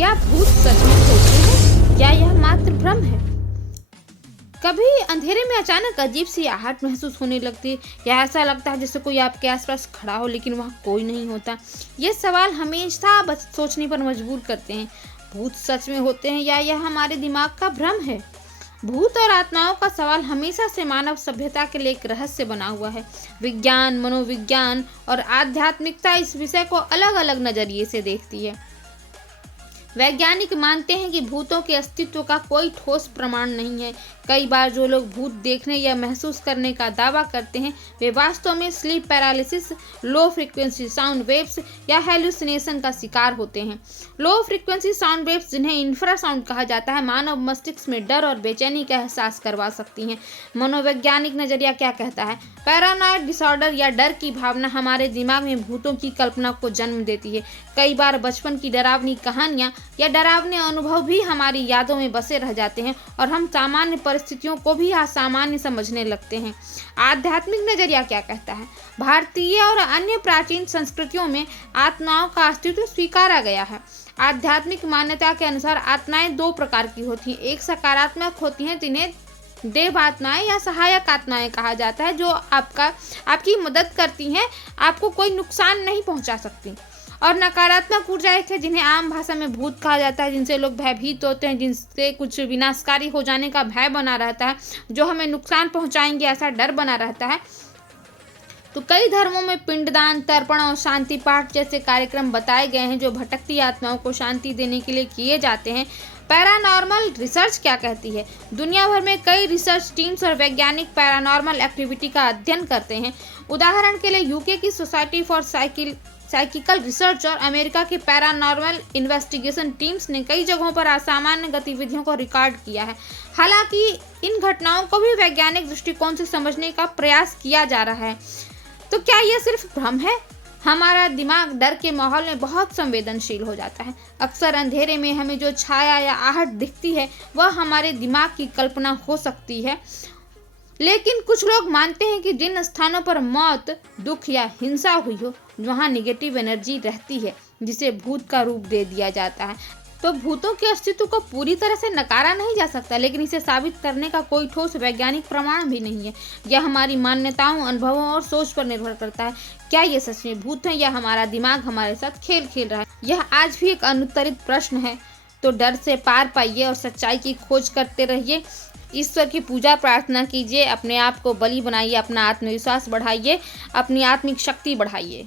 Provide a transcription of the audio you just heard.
क्या भूत सच में होते हैं या यह मात्र भ्रम है? कभी अंधेरे में अचानक अजीब सी आहट महसूस होने लगती है या ऐसा लगता है जैसे कोई आपके आसपास खड़ा हो लेकिन वहाँ कोई नहीं होता। ये सवाल हमेशा सोचने पर मजबूर करते हैं। भूत सच में होते हैं या यह हमारे दिमाग का भ्रम है? भूत और आत्माओं का सवाल हमेशा से मानव सभ्यता के लिए एक रहस्य बना हुआ है। विज्ञान, मनोविज्ञान और आध्यात्मिकता इस विषय को अलग अलग नजरिए से देखती है। वैज्ञानिक मानते हैं कि भूतों के अस्तित्व का कोई ठोस प्रमाण नहीं है। कई बार जो लोग भूत देखने या महसूस करने का दावा करते हैं वे वास्तव में sleep paralysis, low frequency sound waves या हेलुसिनेशन का शिकार होते हैं। लो फ्रीक्वेंसी साउंड वेव्स, जिन्हें इंफ्रासाउंड कहा जाता है, मानव मस्तिष्क में डर और बेचैनी का एहसास करवा सकती हैं। मनोवैज्ञानिक नजरिया क्या कहता है? पैरानॉइड डिसऑर्डर या डर की भावना हमारे दिमाग में भूतों की कल्पना को जन्म देती है। कई बार बचपन की डरावनी कहानियां या डरावने अनुभव भी हमारी यादों में बसे रह जाते हैं और हम सामान्य परिस्थितियों को भी असामान्य समझने लगते हैं। आध्यात्मिक नजरिया क्या कहता है? भारतीय और अन्य प्राचीन संस्कृतियों में आत्माओं का अस्तित्व स्वीकारा गया है। आध्यात्मिक मान्यता के अनुसार आत्माएं दो प्रकार की होती हैं। एक सकारात्मक होती हैं, जिन्हें देव आत्माएं या सहायक आत्माएं कहा जाता है, जो आपकी मदद करती हैं, आपको कोई नुकसान नहीं पहुंचा सकती। और नकारात्मक ऊर्जा एक है, जिन्हें आम भाषा में भूत कहा जाता है, जिनसे लोग भयभीत होते हैं, जिनसे कुछ विनाशकारी हो जाने का भय बना रहता है, जो हमें नुकसान पहुंचाएंगे ऐसा डर बना रहता है। तो कई धर्मों में पिंडदान, तर्पण और शांति पाठ जैसे कार्यक्रम बताए गए हैं जो भटकती आत्माओं को शांति देने के लिए किए जाते हैं। पैरानॉर्मल रिसर्च क्या कहती है? दुनिया भर में कई रिसर्च टीम्स और वैज्ञानिक पैरानॉर्मल एक्टिविटी का अध्ययन करते हैं। उदाहरण के लिए यूके की सोसाइटी फॉर साइकिकल रिसर्च और अमेरिका के पैरानॉर्मल इन्वेस्टिगेशन टीम्स ने कई जगहों पर असामान्य गतिविधियों को रिकॉर्ड किया है। हालांकि इन घटनाओं को भी वैज्ञानिक दृष्टिकोण से समझने का प्रयास किया जा रहा है। तो क्या यह सिर्फ भ्रम है? हमारा दिमाग डर के माहौल में बहुत संवेदनशील हो जाता है। अक्सर अंधेरे में हमें जो छाया या आहट दिखती है वह हमारे दिमाग की कल्पना हो सकती है। लेकिन कुछ लोग मानते हैं कि जिन स्थानों पर मौत, दुख या हिंसा हुई हो वहाँ नेगेटिव एनर्जी रहती है, जिसे भूत का रूप दे दिया जाता है। तो भूतों के अस्तित्व को पूरी तरह से नकारा नहीं जा सकता, लेकिन इसे साबित करने का कोई ठोस वैज्ञानिक प्रमाण भी नहीं है। यह हमारी मान्यताओं, अनुभवों और सोच पर निर्भर करता है। क्या ये सच में भूत है या हमारा दिमाग हमारे साथ खेल खेल रहा है? यह आज भी एक अनुत्तरित प्रश्न है। तो डर से पार पाइए और सच्चाई की खोज करते रहिए। ईश्वर की पूजा प्रार्थना कीजिए, अपने आप को बलि बनाइए, अपना आत्मविश्वास बढ़ाइए, अपनी आत्मिक शक्ति बढ़ाइए।